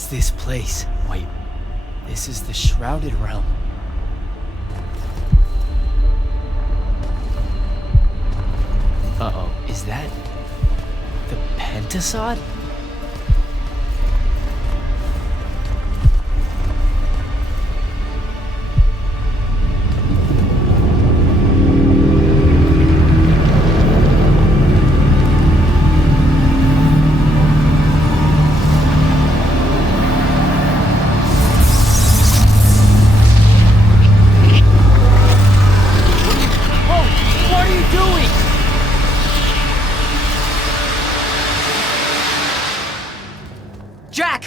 is this place? Wait, this is the Shrouded Realm. Uh-oh, is that the Pentasod? Jack!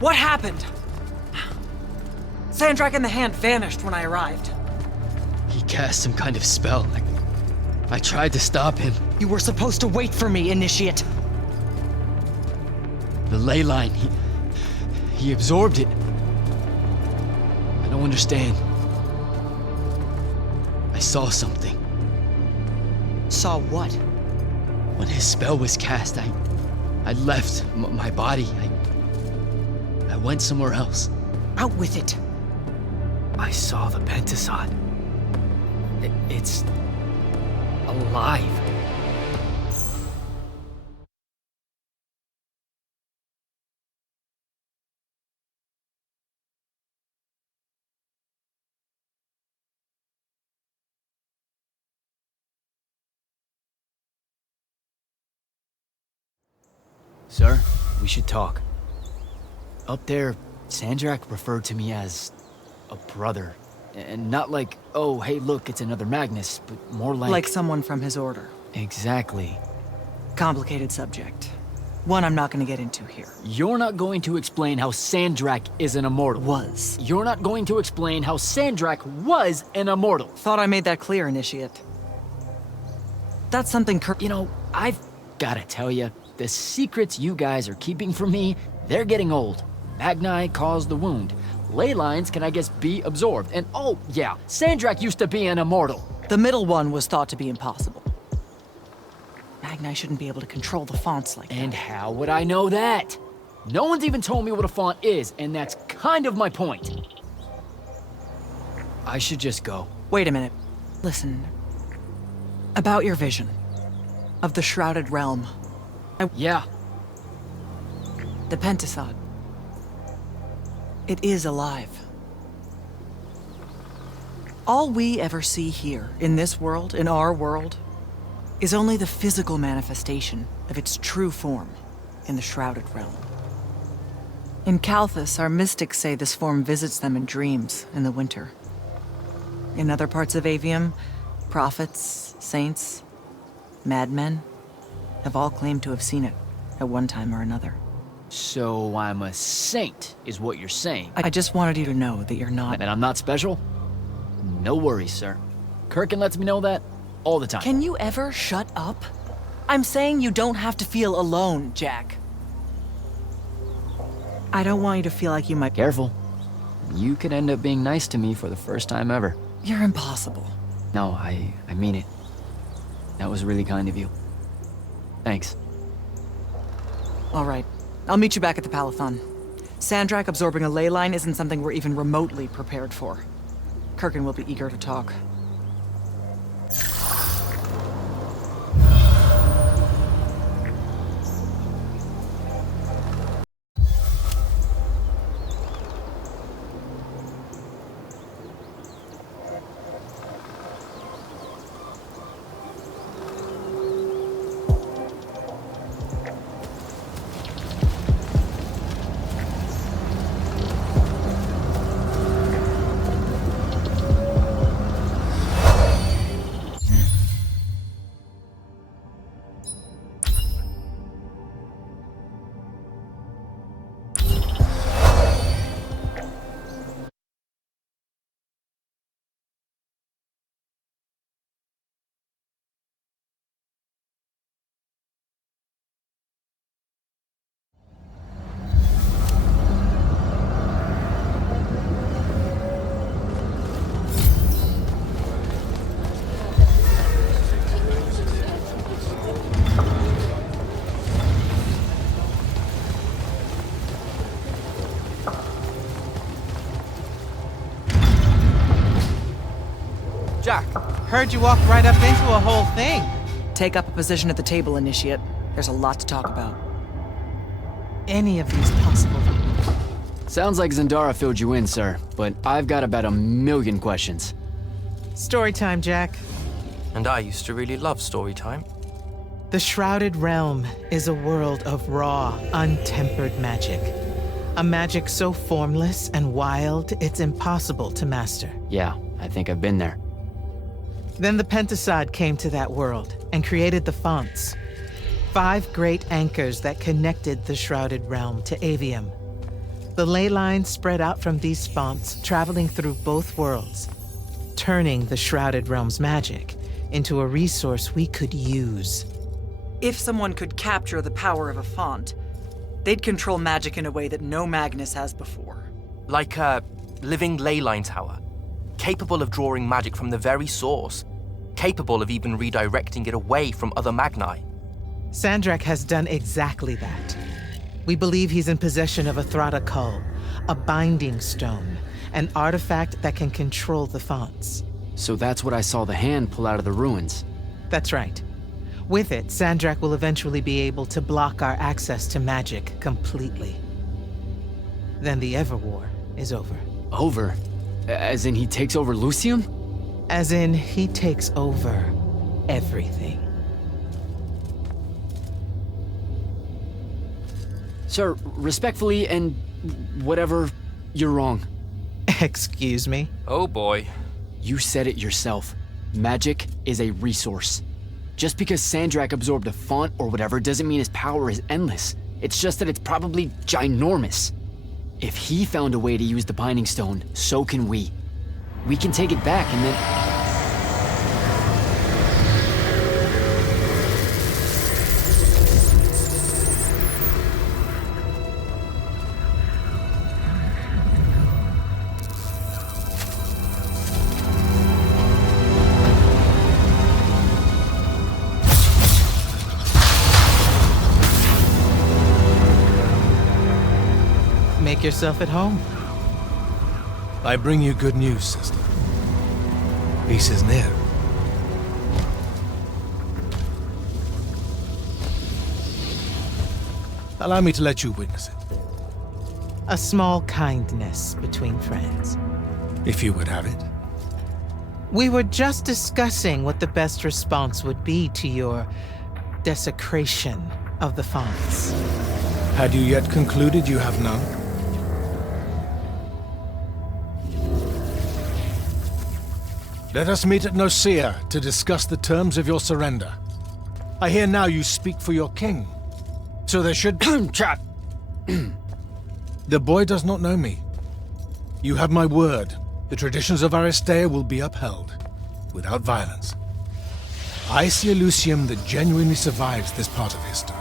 What happened? Sandrak and the Hand vanished when I arrived. He cast some kind of spell. I tried to stop him. You were supposed to wait for me, Initiate. The ley line, he absorbed it. I don't understand. I saw something. Saw what? When his spell was cast, I left my body. I went somewhere else. Out with it. I saw the Pentasod. It's alive. Sir, we should talk. Up there, Sandrak referred to me as a brother. And not like, oh, hey, look, it's another Magnus, but more like... Like someone from his order. Exactly. Complicated subject. One I'm not going to get into here. You're not going to explain how Sandrak is an immortal. Was. You're not going to explain how Sandrak was an immortal. Thought I made that clear, Initiate. That's something You know, I've gotta tell you, the secrets you guys are keeping from me, they're getting old. Magni caused the wound. Ley lines can, I guess, be absorbed. And oh, yeah, Sandrak used to be an immortal. The middle one was thought to be impossible. Magni shouldn't be able to control the fonts like that. And how would I know that? No one's even told me what a font is, and that's kind of my point. I should just go. Wait a minute. Listen. About your vision of the Shrouded Realm. Yeah. The Pentasod. It is alive. All we ever see here, in this world, in our world, is only the physical manifestation of its true form in the Shrouded Realm. In Kalthus, our mystics say this form visits them in dreams in the winter. In other parts of Aveum, prophets, saints, madmen have all claimed to have seen it at one time or another. So I'm a saint, is what you're saying. I just wanted you to know that you're not... And I'm not special? No worries, sir. Kirkin lets me know that all the time. Can you ever shut up? I'm saying you don't have to feel alone, Jack. I don't want you to feel like you might... Careful. You could end up being nice to me for the first time ever. You're impossible. No, I mean it. That was really kind of you. Thanks. All right. I'll meet you back at the Palathon. Sandrak absorbing a ley line isn't something we're even remotely prepared for. Kirkin will be eager to talk. Jack, Heard you walked right up into a whole thing. Take up a position at the table, Initiate. There's a lot to talk about. Any of these possible? Sounds like Zendara filled you in, sir, but I've got about 1,000,000 questions. Story time, Jack. and I used to really love story time. The Shrouded Realm is a world of raw, untempered magic. A magic so formless and wild, it's impossible to master. Yeah, I think I've been there. Then the Pentasod came to that world and created the fonts. 5 great anchors that connected the Shrouded Realm to Aveum. The ley lines spread out from these fonts, traveling through both worlds, turning the Shrouded Realm's magic into a resource we could use. If someone could capture the power of a font, they'd control magic in a way that no Magnus has before. Like a living ley line tower, capable of drawing magic from the very source, capable of even redirecting it away from other Magni. Sandrak has done exactly that. We believe he's in possession of a Thrata Cull, a binding stone, an artifact that can control the fonts. So that's what I saw the hand pull out of the ruins. That's right. With it, Sandrak will eventually be able to block our access to magic completely. Then the Everwar is over. Over? As in he takes over Lucium? As in, he takes over everything. Sir, respectfully and whatever, you're wrong. Excuse me? Oh boy. You said it yourself. Magic is a resource. Just because Sandrak absorbed a font or whatever doesn't mean his power is endless. It's just that it's probably ginormous. If he found a way to use the Binding Stone, so can we. We can take it back and then... Make yourself at home. I bring you good news, sister. Peace is near. Allow me to let you witness it, A small kindness between friends. if you would have it. We were just discussing what the best response would be to your desecration of the fonts. Had you yet concluded you have none? Let us meet at Nicaea to discuss the terms of your surrender. I hear now you speak for your king. So there should... Trap! The boy does not know me. You have my word. The traditions of Aristea will be upheld, without violence. I see a Lucium that genuinely survives this part of history.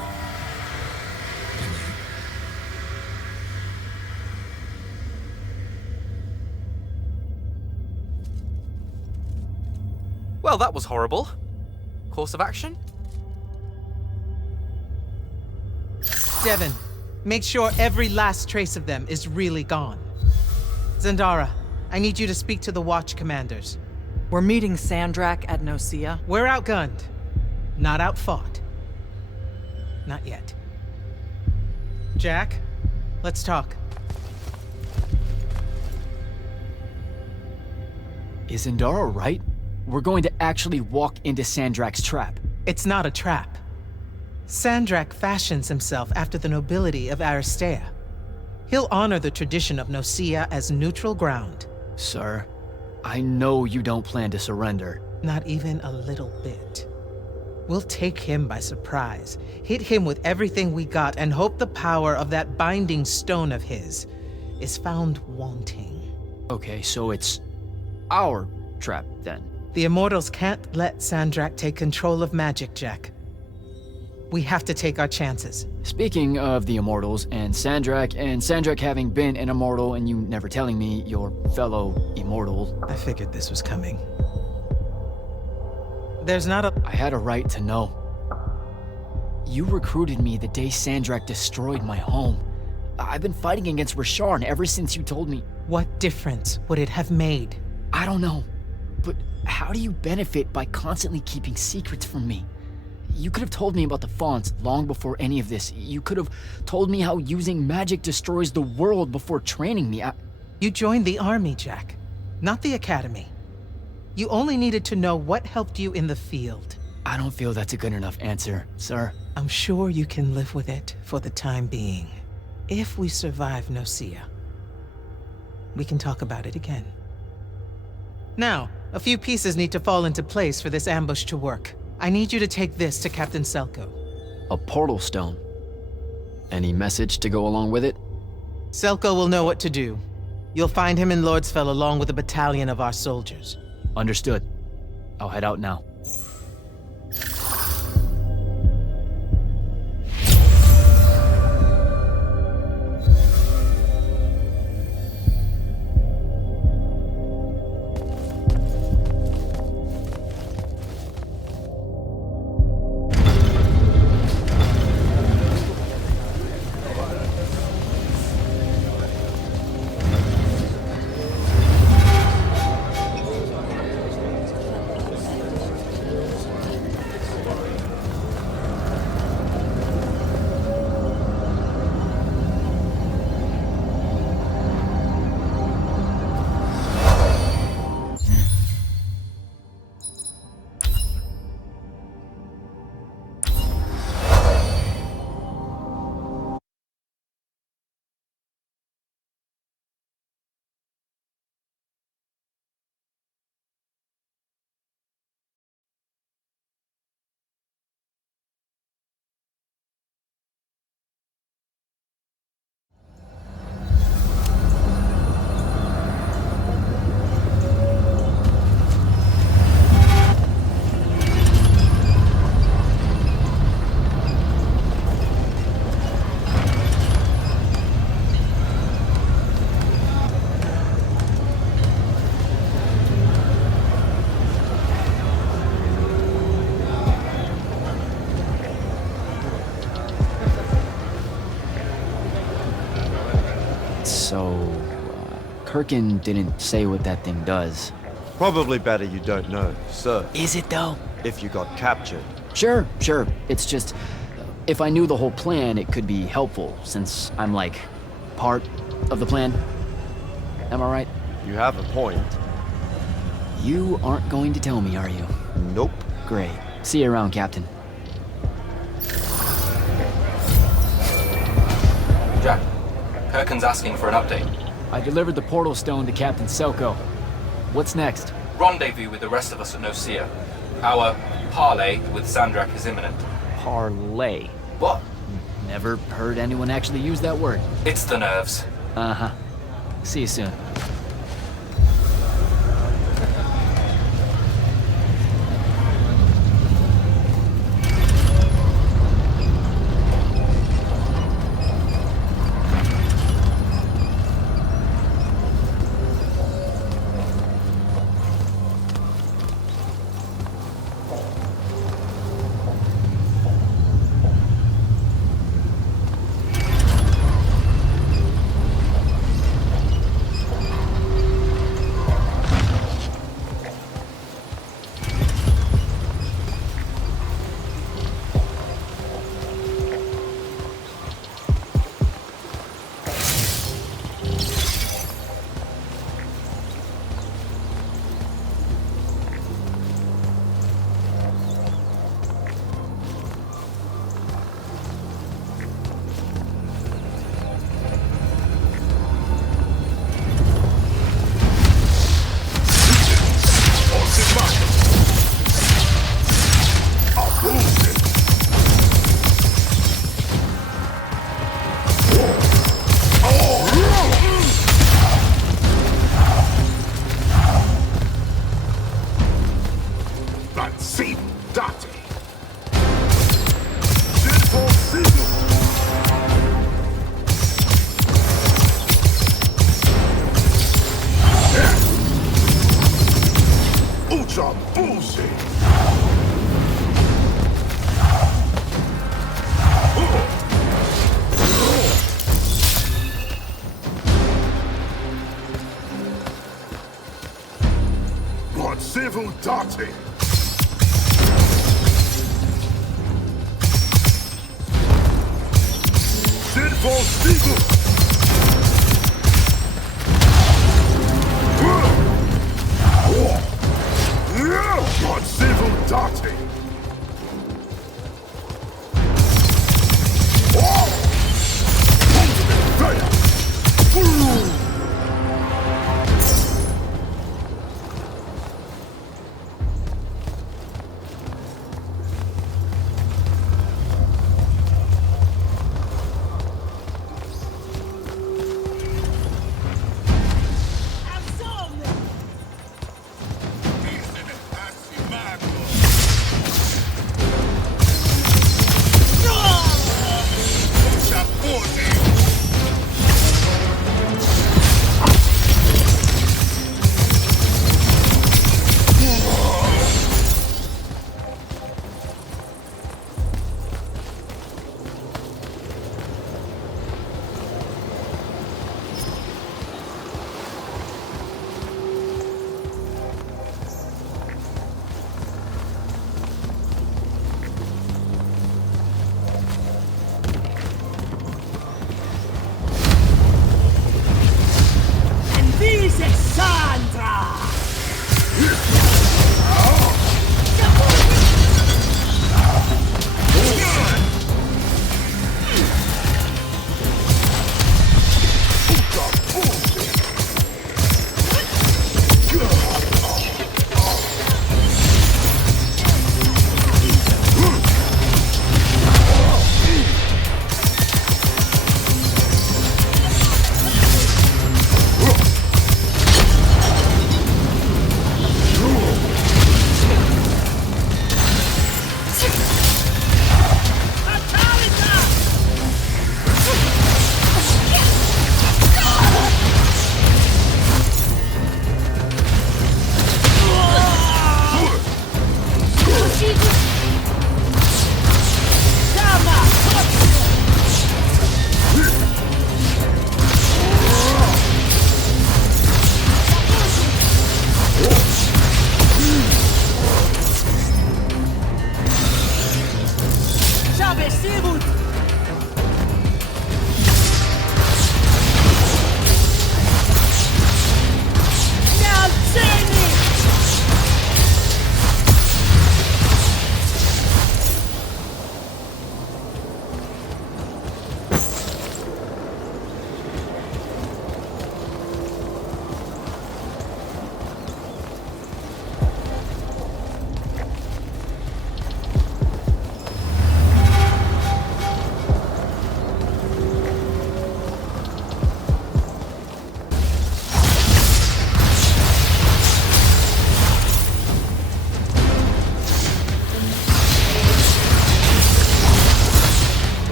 Can you? Well, that was horrible. Course of action? Devin, make sure every last trace of them is really gone. Zendara, I need you to speak to the Watch Commanders. We're meeting Sandrak at Nicaea. We're outgunned, not outfought. Not yet. Jack, let's talk. Is Zendara right? We're going to actually walk into Sandrak's trap. It's not a trap. Sandrak fashions himself after the nobility of Aristea. He'll honor the tradition of Nicaea as neutral ground. Sir, I know you don't plan to surrender. Not even a little bit. We'll take him by surprise, hit him with everything we got, and hope the power of that binding stone of his is found wanting. Okay, so it's our trap then. The Immortals can't let Sandrak take control of magic, Jack. We have to take our chances. Speaking of the Immortals and Sandrak having been an Immortal and you never telling me your fellow Immortal, I figured this was coming. There's not a... I had a right to know. You recruited me the day Sandrak destroyed my home. I've been fighting against Rasharn ever since you told me. What difference would it have made? I don't know. But how do you benefit by constantly keeping secrets from me? You could have told me about the fonts long before any of this. You could have told me how using magic destroys the world before training me. You joined the army, Jack, not the academy. You only needed to know what helped you in the field. I don't feel that's a good enough answer, sir. I'm sure you can live with it for the time being. If we survive Nocia, we can talk about it again. Now, a few pieces need to fall into place for this ambush to work. I need you to take this to Captain Selko. A portal stone. Any message to go along with it? Selko will know what to do. You'll find him in Lordsfell along with a battalion of our soldiers. Understood. I'll head out now. Kirkin didn't say what that thing does. Probably better you don't know, sir. Is it though? If you got captured. Sure. It's just, if I knew the whole plan, it could be helpful, since I'm like, part of the plan. Am I right? You have a point. You aren't going to tell me, are you? Nope. Great. See you around, Captain. Jack, Kirkin's asking for an update. I delivered the portal stone to Captain Selko. What's next? Rendezvous with the rest of us at Nocia. Our parley with Sandrak is imminent. Parlay. What? Never heard anyone actually use that word. It's the nerves. Uh-huh. See you soon. civil dotty. Sinful Stiegel. On civil dotty.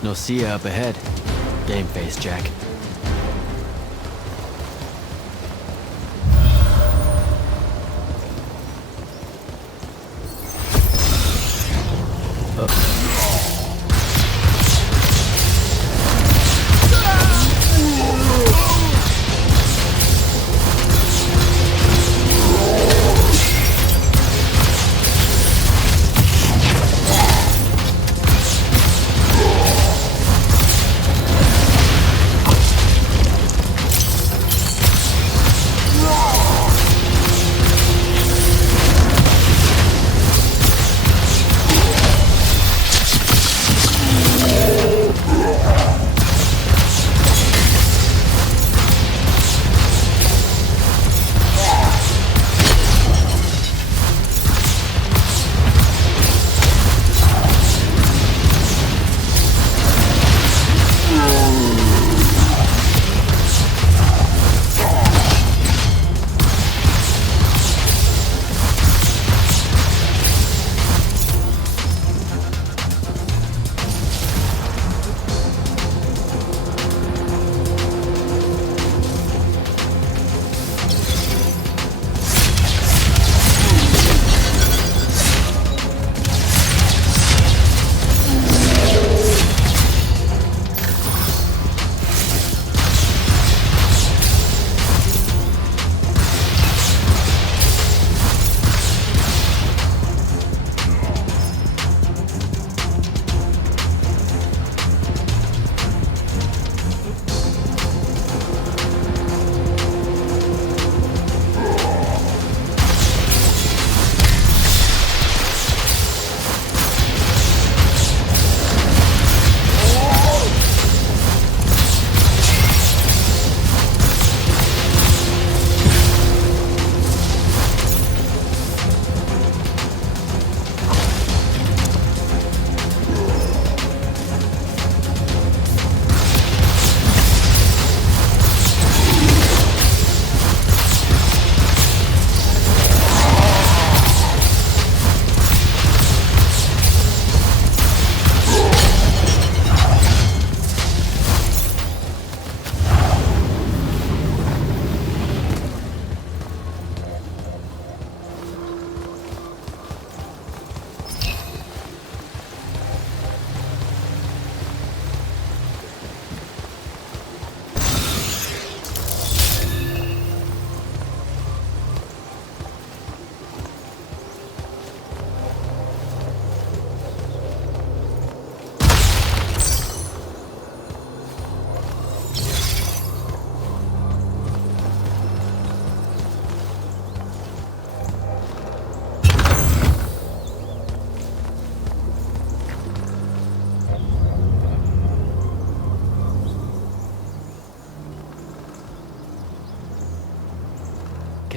Guess no see ya up ahead. Game face, Jack.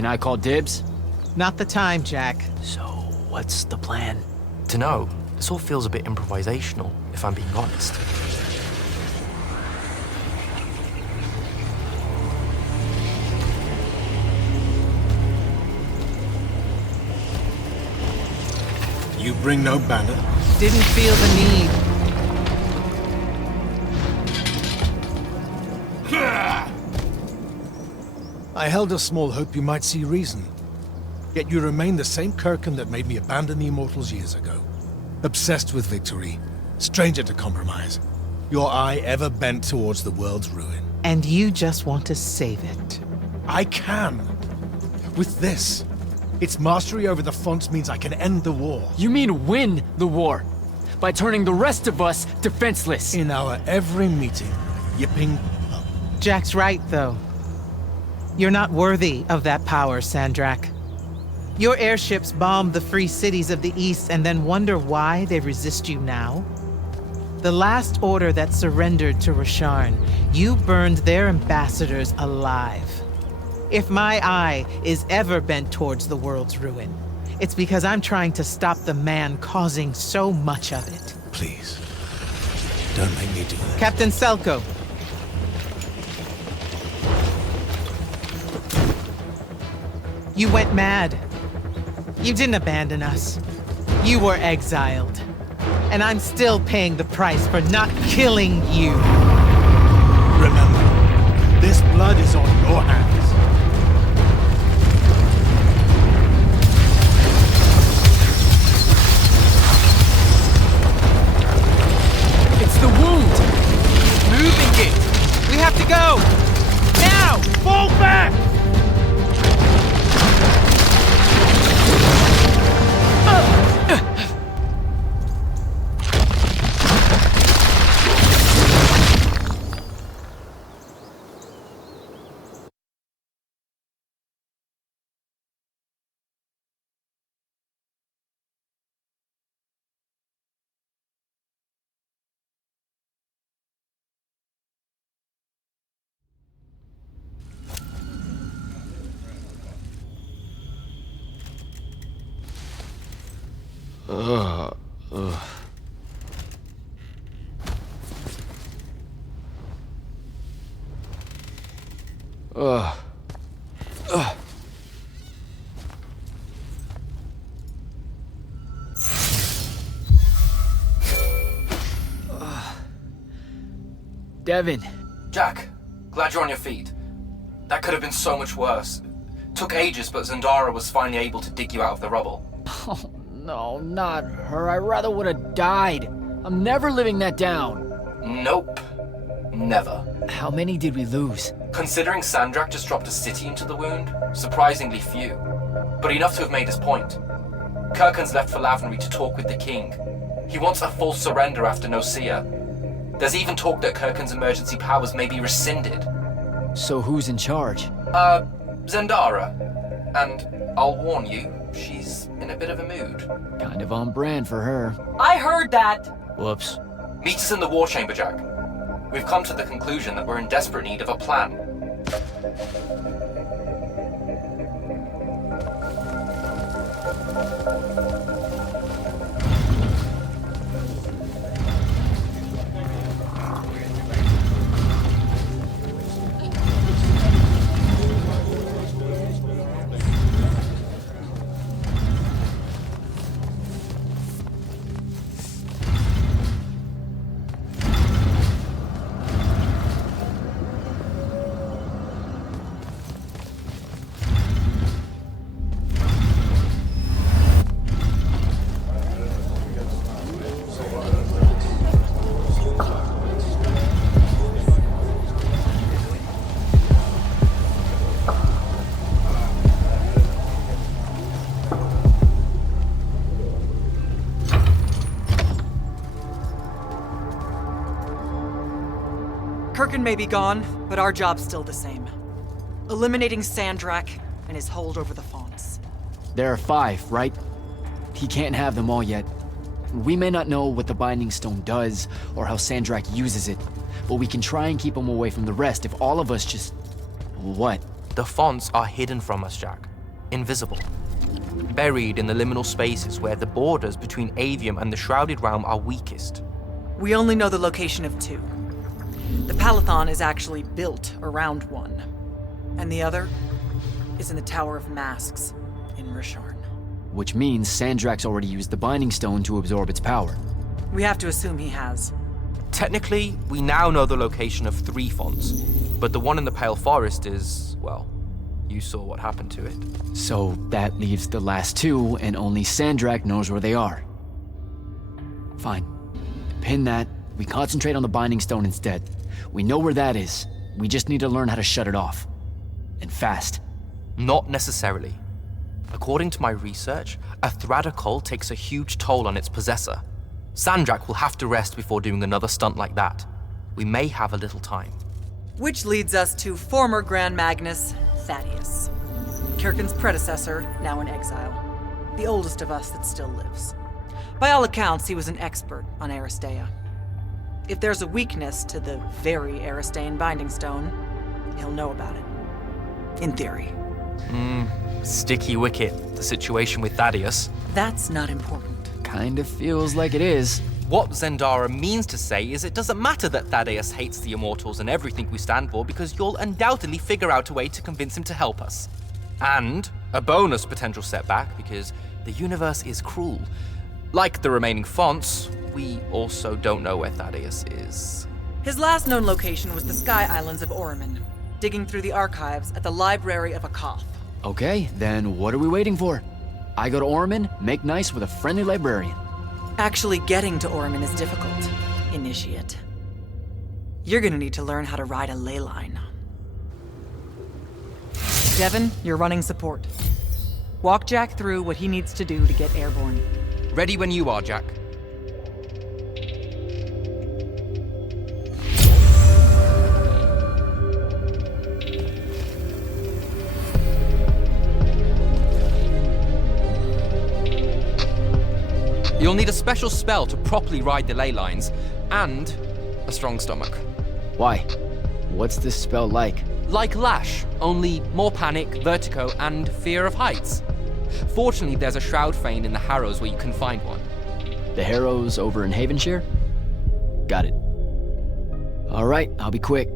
Can I call dibs? Not the time, Jack. So, what's the plan? To know, this all feels a bit improvisational, if I'm being honest. You bring no banner? Didn't feel the need. I held a small hope you might see reason. Yet you remain the same Kirkin that made me abandon the Immortals years ago. Obsessed with victory, stranger to compromise. Your eye ever bent towards the world's ruin. And you just want to save it. I can. With this. Its mastery over the fonts means I can end the war. You mean win the war? By turning the rest of us defenseless? In our every meeting, yipping up. Jack's right, though. You're not worthy of that power, Sandrak. Your airships bombed the free cities of the East and then wonder why they resist you now? The last order that surrendered to Rasharn, you burned their ambassadors alive. If my eye is ever bent towards the world's ruin, it's because I'm trying to stop the man causing so much of it. Please, don't make me do that. Captain Selko. You went mad. You didn't abandon us. You were exiled. And I'm still paying the price for not killing you. Remember, this blood is on your hands. It's the wound! Moving it! We have to go! Now! Fall back! Devin, Jack, glad you're on your feet. That could have been so much worse. Took ages, but Zendara was finally able to dig you out of the rubble. oh no, not her. I rather would have died. I'm never living that down. Nope. Never. How many did we lose? Considering Sandrak just dropped a city into the wound, surprisingly few. But enough to have made his point. Kirkhan's left for Lavenry to talk with the king. He wants a full surrender after Nicaea. There's even talk that Kirkhan's emergency powers may be rescinded. So who's in charge? Zendara. And I'll warn you, she's in a bit of a mood. Kind of on brand for her. I heard that! Whoops. Meet us in the war chamber, Jack. We've come to the conclusion that we're in desperate need of a plan. Kirkhan may be gone, but our job's still the same. Eliminating Sandrak and his hold over the Fonts. There are 5, right? He can't have them all yet. We may not know what the Binding Stone does, or how Sandrak uses it, but we can try and keep him away from the rest if all of us just... What? The Fonts are hidden from us, Jack. Invisible. Buried in the liminal spaces where the borders between Aveum and the Shrouded Realm are weakest. We only know the location of 2. The Palathon is actually built around one, and the other is in the Tower of Masks in Risharn. Which means Sandrak's already used the Binding Stone to absorb its power. We have to assume he has. Technically, we now know the location of 3 Fonts, but the one in the Pale Forest is, well, you saw what happened to it. So that leaves the last 2, and only Sandrak knows where they are. Fine. Pin that. We concentrate on the Binding Stone instead. We know where that is. We just need to learn how to shut it off. And fast. Not necessarily. According to my research, a Thradda cult takes a huge toll on its possessor. Sandrak will have to rest before doing another stunt like that. We may have a little time. Which leads us to former Grand Magnus, Thaddeus. Kirkhan's predecessor, now in exile. The oldest of us that still lives. By all accounts, he was an expert on Aristea. If there's a weakness to the very Aristean Binding Stone, he'll know about it. In theory. Sticky wicket, the situation with Thaddeus. That's not important. Kind of feels like it is. What Zendara means to say is it doesn't matter that Thaddeus hates the Immortals and everything we stand for, because you'll undoubtedly figure out a way to convince him to help us. And a bonus potential setback, because the universe is cruel. Like the remaining fonts, we also don't know where Thaddeus is. His last known location was the Sky Islands of Orman, digging through the archives at the Library of Akoth. Okay, then what are we waiting for? I go to Orman, make nice with a friendly librarian. Actually getting to Orman is difficult, Initiate. You're gonna need to learn how to ride a ley line. Devin, you're running support. Walk Jack through what he needs to do to get airborne. Ready when you are, Jack. You'll need a special spell to properly ride the ley lines, and a strong stomach. Why? What's this spell like? Like Lash, only more panic, vertigo, and fear of heights. Fortunately, there's a Shroud Fane in the Harrows where you can find one. The Harrows over in Havenshire? Got it. Alright, I'll be quick.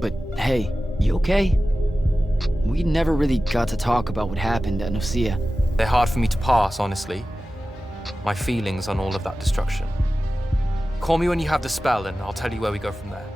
But hey, you okay? We never really got to talk about what happened at Nicaea. They're hard for me to pass, honestly. My feelings on all of that destruction. Call me when you have the spell and I'll tell you where we go from there.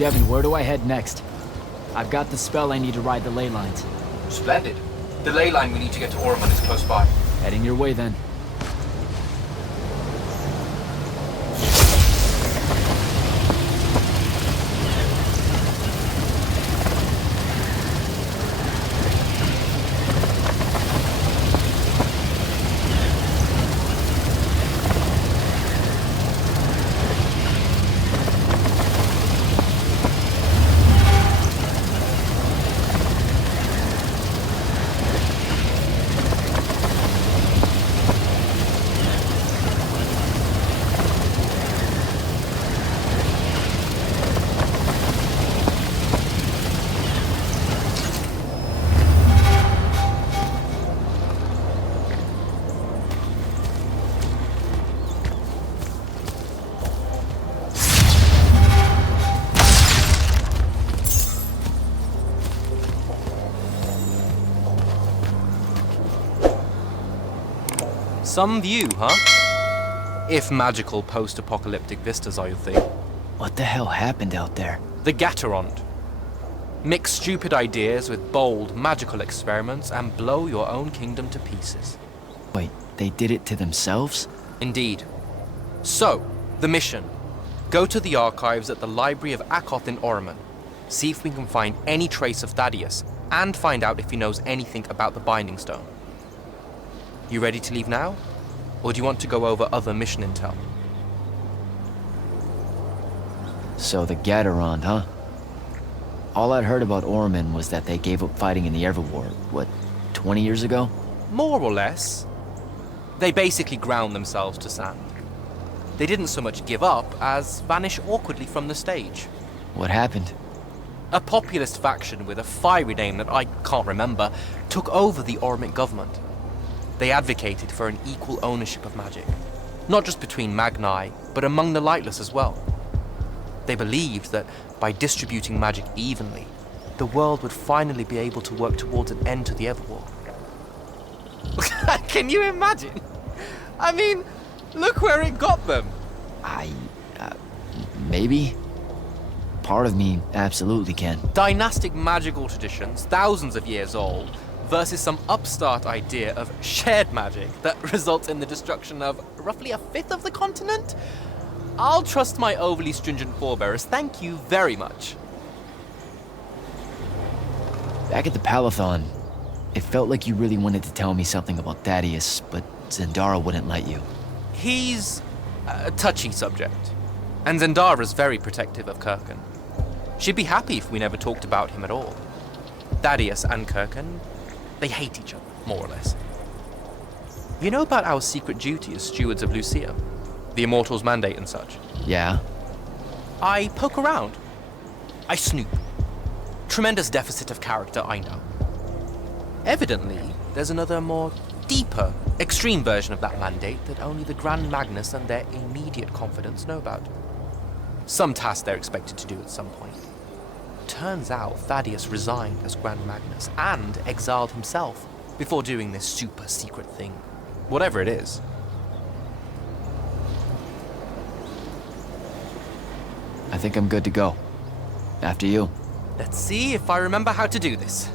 Devin, where do I head next? I've got the spell I need to ride the ley lines. Splendid. The ley line we need to get to Ormond is close by. Heading your way then. Some view, huh? If magical post-apocalyptic vistas are your thing. What the hell happened out there? The Gatorond. Mix stupid ideas with bold, magical experiments and blow your own kingdom to pieces. Wait, they did it to themselves? Indeed. So, the mission. Go to the archives at the Library of Akoth in Ormond. See if we can find any trace of Thaddeus, and find out if he knows anything about the Binding Stone. You ready to leave now? Or do you want to go over other mission intel? So the Gatorond, huh? All I'd heard about Ormond was that they gave up fighting in the Everwar, what, 20 years ago? More or less. They basically ground themselves to sand. They didn't so much give up as vanish awkwardly from the stage. What happened? A populist faction with a fiery name that I can't remember took over the Ormond government. They advocated for an equal ownership of magic, not just between Magni, but among the lightless as well. They believed that by distributing magic evenly, the world would finally be able to work towards an end to the Everwar. Can you imagine? I mean, look where it got them. Maybe? Part of me absolutely can. Dynastic magical traditions, thousands of years old, versus some upstart idea of shared magic that results in the destruction of roughly a fifth of the continent? I'll trust my overly stringent forebears, thank you very much. Back at the Palathon, it felt like you really wanted to tell me something about Thaddeus, but Zendara wouldn't let you. He's a touchy subject, and Zendara's very protective of Kirkan. She'd be happy if we never talked about him at all. Thaddeus and Kirkan, they hate each other, more or less. You know about our secret duty as stewards of Lucia? The Immortals' mandate and such? Yeah? I poke around. I snoop. Tremendous deficit of character, I know. Evidently, there's another more deeper, extreme version of that mandate that only the Grand Magnus and their immediate confidants know about. Some task they're expected to do at some point. Turns out Thaddeus resigned as Grand Magnus and exiled himself before doing this super secret thing. Whatever it is. I think I'm good to go. After you. Let's see if I remember how to do this.